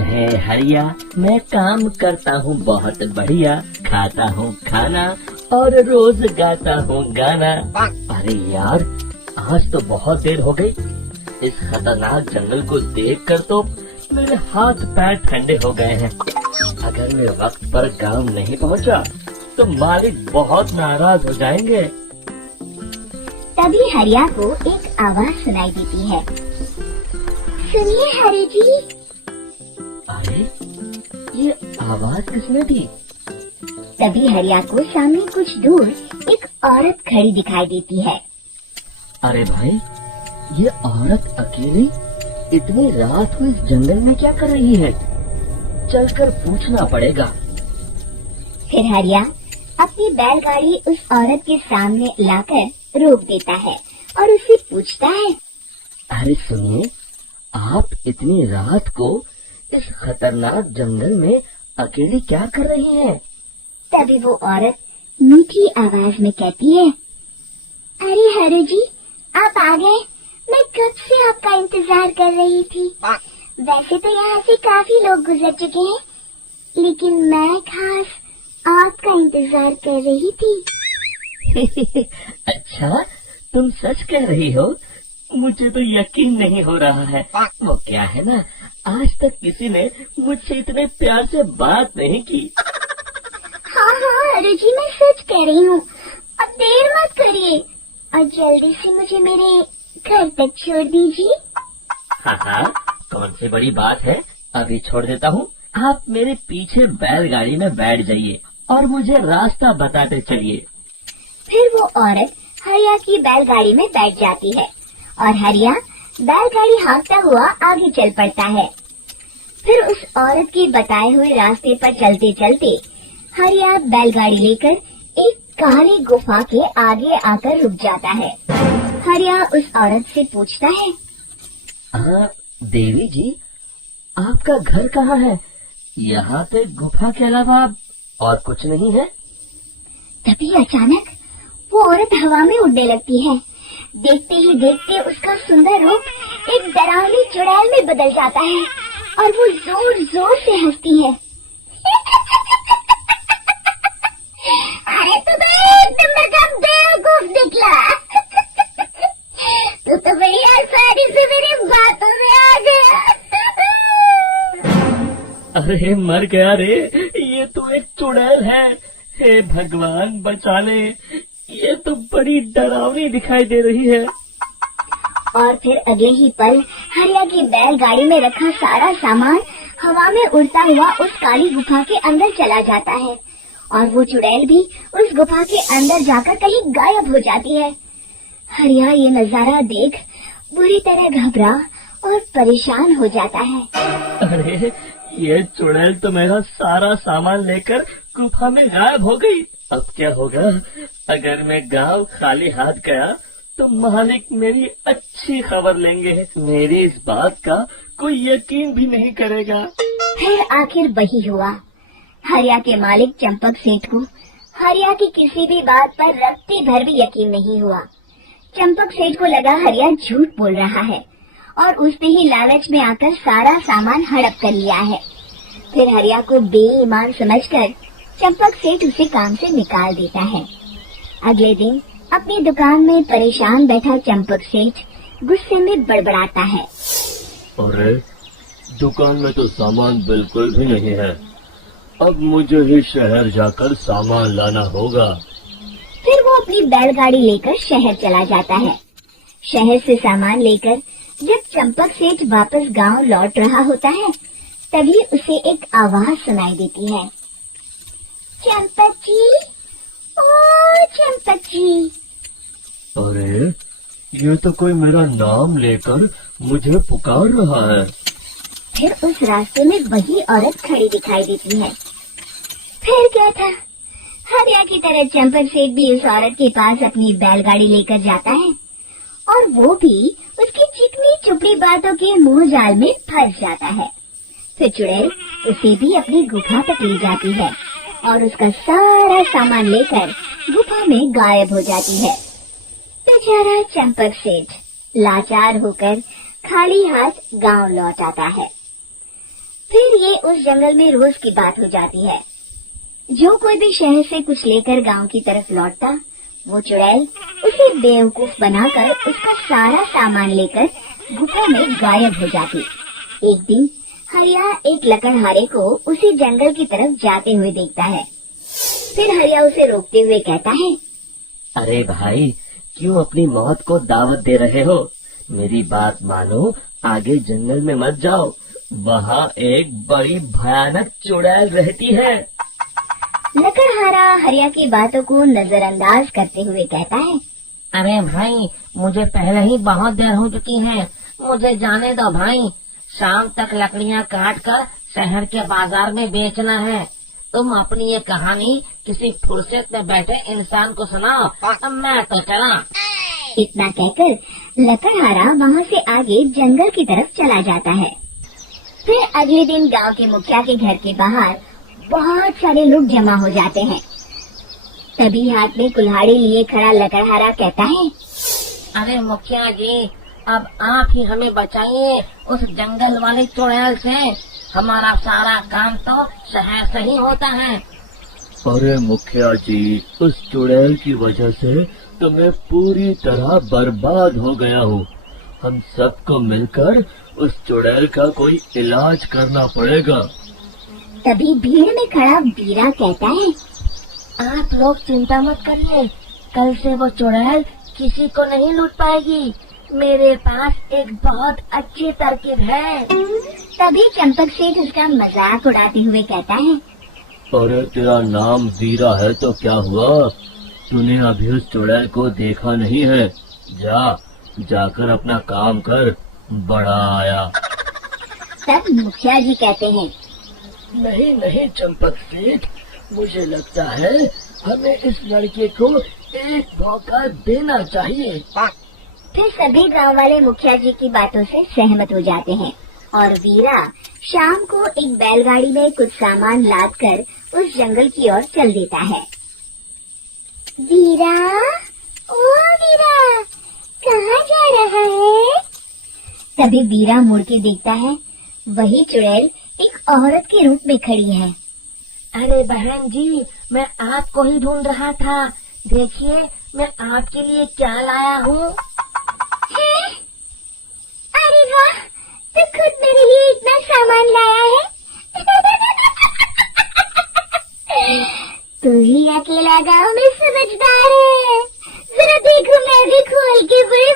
है हरिया, मैं काम करता हूँ बहुत बढ़िया, खाता हूँ खाना और रोज गाता हूँ गाना। अरे यार, आज तो बहुत देर हो गई। इस खतरनाक जंगल को देखकर तो मेरे हाथ पैर ठंडे हो गए हैं। अगर मैं वक्त पर गांव नहीं पहुंचा तो मालिक बहुत नाराज हो जाएंगे। तभी हरिया को एक आवाज सुनाई देती है। सुनिए हरि जी। अरे, ये आवाज किसने दी? तभी हरिया को सामने कुछ दूर एक औरत खड़ी दिखाई देती है। अरे भाई, ये औरत अकेली इतनी रात को इस जंगल में क्या कर रही है? चलकर पूछना पड़ेगा। फिर हरिया अपनी बैलगाड़ी उस औरत के सामने लाकर रोक देता है और उससे पूछता है। अरे सुनिए, आप इतनी रात को इस खतरनाक जंगल में अकेली क्या कर रही हैं? तभी वो औरत मीठी आवाज में कहती है। अरे हरि जी, आप आ गए। मैं कब से आपका इंतजार कर रही थी। वैसे तो यहाँ से काफी लोग गुजर चुके हैं, लेकिन मैं खास आपका इंतजार कर रही थी। अच्छा, तुम सच कह रही हो? मुझे तो यकीन नहीं हो रहा है। वो क्या है ना, आज तक किसी ने मुझसे इतने प्यार से बात नहीं की। हाँ हरि जी, मैं सच कह रही हूँ। अब देर मत करिए और जल्दी से मुझे मेरे घर तक छोड़ दीजिए। हाँ, कौन सी बड़ी बात है, अभी छोड़ देता हूँ। आप मेरे पीछे बैलगाड़ी में बैठ जाइए और मुझे रास्ता बताते चलिए। फिर वो औरत हरिया की बैलगाड़ी में बैठ जाती है और हरिया बैलगाड़ी हाँकता हुआ आगे चल पड़ता है। फिर उस औरत के बताए हुए रास्ते पर चलते चलते हरिया बैलगाड़ी लेकर एक काली गुफा के आगे आकर रुक जाता है। हरिया उस औरत से पूछता है। देवी जी, आपका घर कहाँ है? यहाँ पे गुफा के अलावा और कुछ नहीं है? तभी अचानक वो औरत हवा में उड़ने लगती है। देखते ही देखते उसका सुंदर रूप एक डरावनी चुड़ैल में बदल जाता है और वो जोर जोर से हंसती है। अरे तू तो एक नंबर का बेवकूफ निकला। तू तो बड़ी आसानी से मेरी बातों में आ गया। अरे मर गया रे, ये तो एक चुड़ैल है। हे भगवान बचा ले, ये तो बड़ी डरावनी दिखाई दे रही है। और फिर अगले ही पल हरिया की बैलगाड़ी में रखा सारा सामान हवा में उड़ता हुआ उस काली गुफा के अंदर चला जाता है और वो चुड़ैल भी उस गुफा के अंदर जाकर कहीं गायब हो जाती है। हरिया ये नजारा देख बुरी तरह घबरा और परेशान हो जाता है। अरे, ये चुड़ैल तो मेरा सारा सामान लेकर गुफा में गायब हो गई। अब क्या होगा? अगर मैं गांव खाली हाथ गया तो मालिक मेरी अच्छी खबर लेंगे। मेरी इस बात का कोई यकीन भी नहीं करेगा। फिर आखिर वही हुआ। हरिया के मालिक चंपक सेठ को हरिया की किसी भी बात पर रत्ती भर भी यकीन नहीं हुआ। चंपक सेठ को लगा हरिया झूठ बोल रहा है और उसने ही लालच में आकर सारा सामान हड़प कर लिया है। फिर हरिया को बेईमान समझकर चंपक सेठ उसे काम से निकाल देता है। अगले दिन अपनी दुकान में परेशान बैठा चंपक सेठ गुस्से में बड़बड़ाता है। अरे, दुकान में तो सामान बिल्कुल भी नहीं है। अब मुझे ही शहर जाकर सामान लाना होगा। फिर वो अपनी बैलगाड़ी लेकर शहर चला जाता है। शहर से सामान लेकर जब चंपक सेठ वापस गांव लौट रहा होता है, तभी उसे एक आवाज सुनाई देती है। चंपक जी, ओ चंपक जी। अरे, ये तो कोई मेरा नाम लेकर मुझे पुकार रहा है। फिर उस रास्ते में वही औरत खड़ी दिखाई देती है। फिर क्या था, हरिया की तरह चंपक सेठ भी उस औरत के पास अपनी बैलगाड़ी लेकर जाता है और वो भी उसकी चिकनी चुपड़ी बातों के मुंह जाल में फंस जाता है। फिर चुड़ैल उसे भी अपनी गुफा तक ले जाती है और उसका सारा सामान लेकर गुफा में गायब हो जाती है। बेचारा चंपक सेठ लाचार होकर खाली हाथ गांव लौट आता है। फिर ये उस जंगल में रोज की बात हो जाती है। जो कोई भी शहर से कुछ लेकर गांव की तरफ लौटता, वो चुड़ैल उसे बेवकूफ बनाकर उसका सारा सामान लेकर गुफा में गायब हो जाती। एक दिन हरिया एक लकड़हारे को उसी जंगल की तरफ जाते हुए देखता है। फिर हरिया उसे रोकते हुए कहता है, अरे भाई, क्यों अपनी मौत को दावत दे रहे हो? मेरी बात मानो, आगे जंगल में मत जाओ, वहाँ एक बड़ी भयानक चुड़ैल रहती है। लकड़हारा हरिया की बातों को नजरअंदाज करते हुए कहता है, अरे भाई, मुझे पहले ही बहुत देर हो चुकी है, मुझे जाने दो भाई। शाम तक लकड़ियाँ काट कर शहर के बाजार में बेचना है। तुम अपनी ये कहानी किसी फुर्सत में बैठे इंसान को सुनाओ, अब मैं तो चला। इतना कहकर लकड़हारा वहाँ से आगे जंगल की तरफ चला जाता है। फिर अगले दिन गांव के मुखिया के घर के बाहर बहुत सारे लोग जमा हो जाते हैं। तभी हाथ में कुल्हाड़ी लिए खड़ा लकड़हारा कहता है, अरे मुखिया जी, अब आप ही हमें बचाइए उस जंगल वाली चुड़ैल से। हमारा सारा काम तो शहर से ही होता है। अरे मुखिया जी, उस चुड़ैल की वजह से तो मैं पूरी तरह बर्बाद हो गया हूँ। हम सबको मिलकर उस चुड़ैल का कोई इलाज करना पड़ेगा। तभी भीड़ में खड़ा बीरा कहता है, आप लोग चिंता मत करिए, कल से वो चुड़ैल किसी को नहीं लूट पाएगी। मेरे पास एक बहुत अच्छी तरकीब है। तभी चंपक सेठ उसका मजाक उड़ाते हुए कहता है, अरे तेरा नाम वीरा है तो क्या हुआ? तूने अभी उस चुड़ैल को देखा नहीं है? जाकर अपना काम कर, बड़ा आया। तब मुखिया जी कहते हैं, नहीं नहीं चंपक सेठ, मुझे लगता है हमें इस लड़के को एक मौका देना चाहिए। फिर सभी गांव वाले मुखिया जी की बातों से सहमत हो जाते हैं और वीरा शाम को एक बैलगाड़ी में कुछ सामान लाद कर उस जंगल की ओर चल देता है। वीरा, ओ वीरा, कहाँ जा रहा है? तभी वीरा मुड़ के देखता है, वही चुड़ैल एक औरत के रूप में खड़ी है। अरे बहन जी, मैं आपको ही ढूंढ रहा था। देखिए, मैं आपके लिए क्या लाया हूँ। अरे वाह, तो खुद मेरे लिए इतना सामान लाया है। तू ही अकेला गाँव में समझदार है। जरा देखो, मैं भी खोल के बड़े